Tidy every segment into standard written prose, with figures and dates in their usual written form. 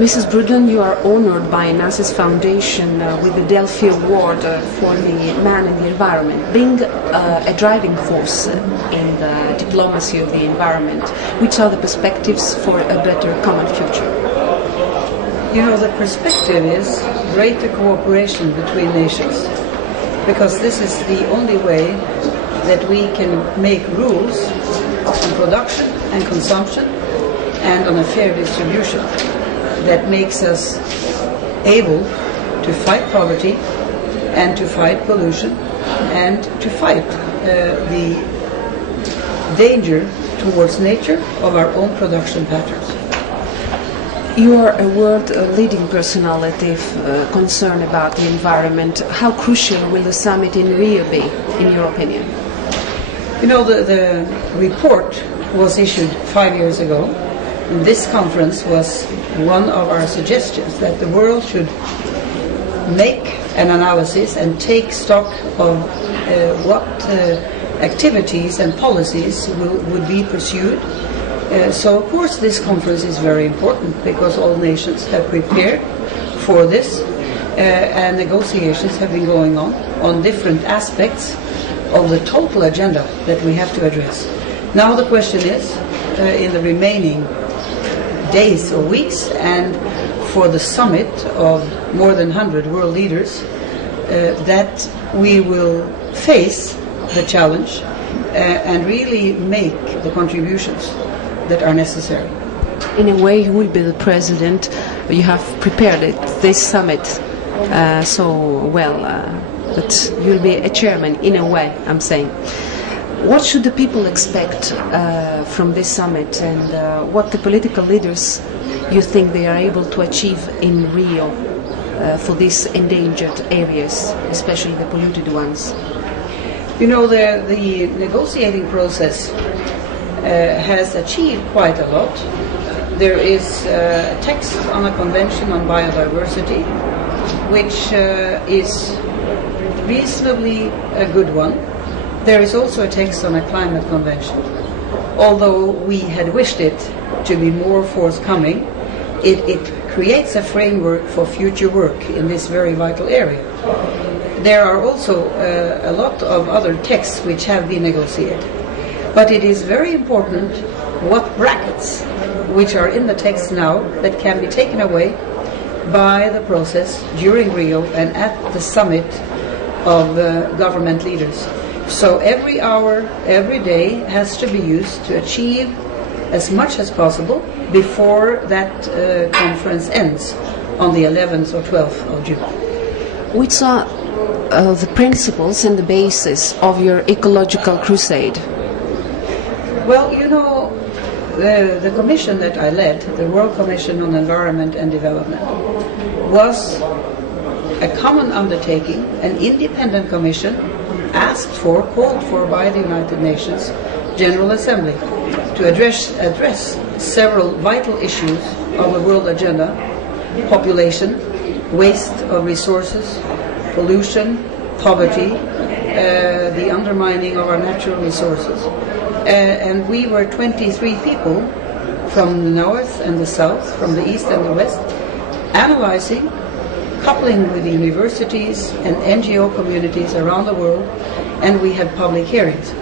Mrs. Bruden, you are honored by NASA's foundation with the Delphi Award for the Man and the Environment, being a driving force in the diplomacy of the environment. Which are the perspectives for a better common future? You know, the perspective is greater cooperation between nations, because this is the only way that we can make rules on production and consumption and on a fair distribution that makes us able to fight poverty and to fight pollution and to fight the danger towards nature of our own production patterns. You are a world-leading personality concerned about the environment. How crucial will the summit in Rio be, in your opinion? You know, the report was issued 5 years ago. This conference was one of our suggestions, that the world should make an analysis and take stock of what activities and policies would be pursued. So of course this conference is very important, because all nations have prepared for this and negotiations have been going on different aspects of the total agenda that we have to address. Now the question is, in the remaining days or weeks, and for the summit of more than 100 world leaders, that we will face the challenge and really make the contributions that are necessary. In a way, you will be the president. You have prepared this summit so well, but you'll be a chairman in a way, I'm saying. What should the people expect from this summit, and what the political leaders you think they are able to achieve in Rio for these endangered areas, especially the polluted ones? You know, the negotiating process has achieved quite a lot. There is a text on a convention on biodiversity, which is reasonably a good one. There is also a text on a climate convention. Although we had wished it to be more forthcoming, it creates a framework for future work in this very vital area. There are also a lot of other texts which have been negotiated. But it is very important what brackets which are in the text now that can be taken away by the process during Rio and at the summit of government leaders. So every hour, every day has to be used to achieve as much as possible before that conference ends on the 11th or 12th of June. Which are the principles and the basis of your ecological crusade? Well, you know, the commission that I led, the World Commission on Environment and Development, was a common undertaking, an independent commission called for by the United Nations General Assembly to address several vital issues of the world agenda: population, waste of resources, pollution, poverty, the undermining of our natural resources. And we were 23 people from the north and the south, from the east and the west, analyzing, coupling with the universities and NGO communities around the world, and we had public hearings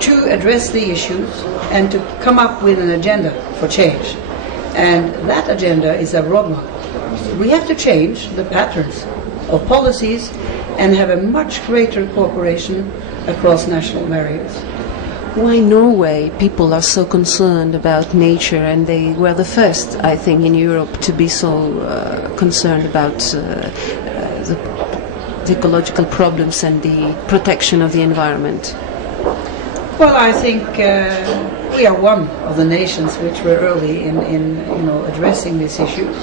to address the issues and to come up with an agenda for change. And that agenda is a roadmap. We have to change the patterns of policies and have a much greater cooperation across national barriers. Why Norway people are so concerned about nature, and they were the first, I think, in Europe to be so concerned about the ecological problems and the protection of the environment? Well, I think we are one of the nations which were early in addressing these issues.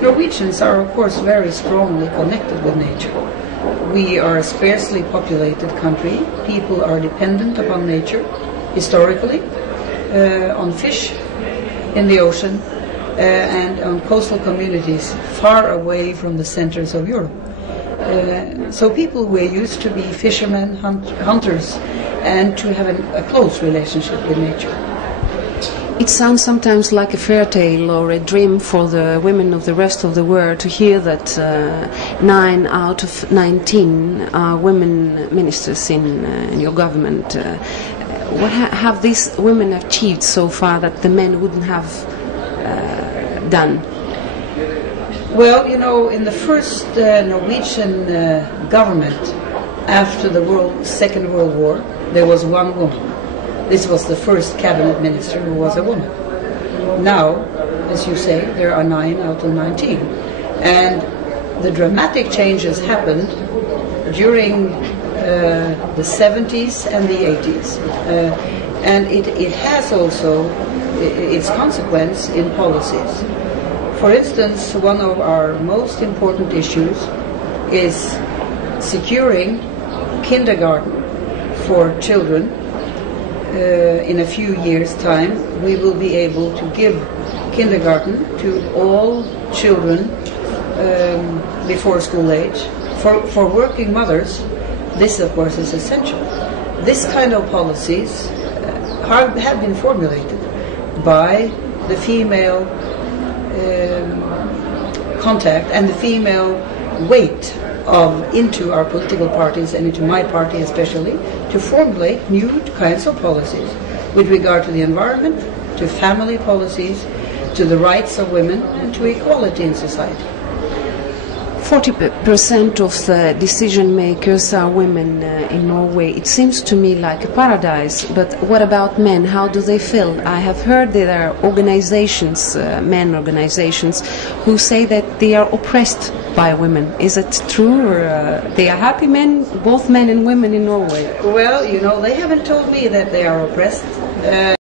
Norwegians are, of course, very strongly connected with nature. We are a sparsely populated country. People are dependent upon nature, historically, on fish in the ocean, and on coastal communities far away from the centers of Europe. So people were used to be fishermen, hunters, and to have a close relationship with nature. It sounds sometimes like a fairy tale or a dream for the women of the rest of the world to hear that 9 out of 19 are women ministers in your government. What have these women achieved so far that the men wouldn't have done? Well, you know, in the first Norwegian government after the Second World War, there was one woman. This was the first cabinet minister who was a woman. Now, as you say, there are 9 out of 19. And the dramatic changes happened during the 70s and the 80s. And it has also its consequence in policies. For instance, one of our most important issues is securing kindergarten for children. In a few years' time, we will be able to give kindergarten to all children before school age. For working mothers, this, of course, is essential. This kind of policies have been formulated by the female contact and the female weight into our political parties and into my party especially, to formulate new kinds of policies with regard to the environment, to family policies, to the rights of women, and to equality in society. 40% of the decision makers are women in Norway. It seems to me like a paradise, but what about men? How do they feel? I have heard there are organizations, men organizations, who say that they are oppressed by women. Is it true, or they are happy men, both men and women in Norway? Well, you know, they haven't told me that they are oppressed.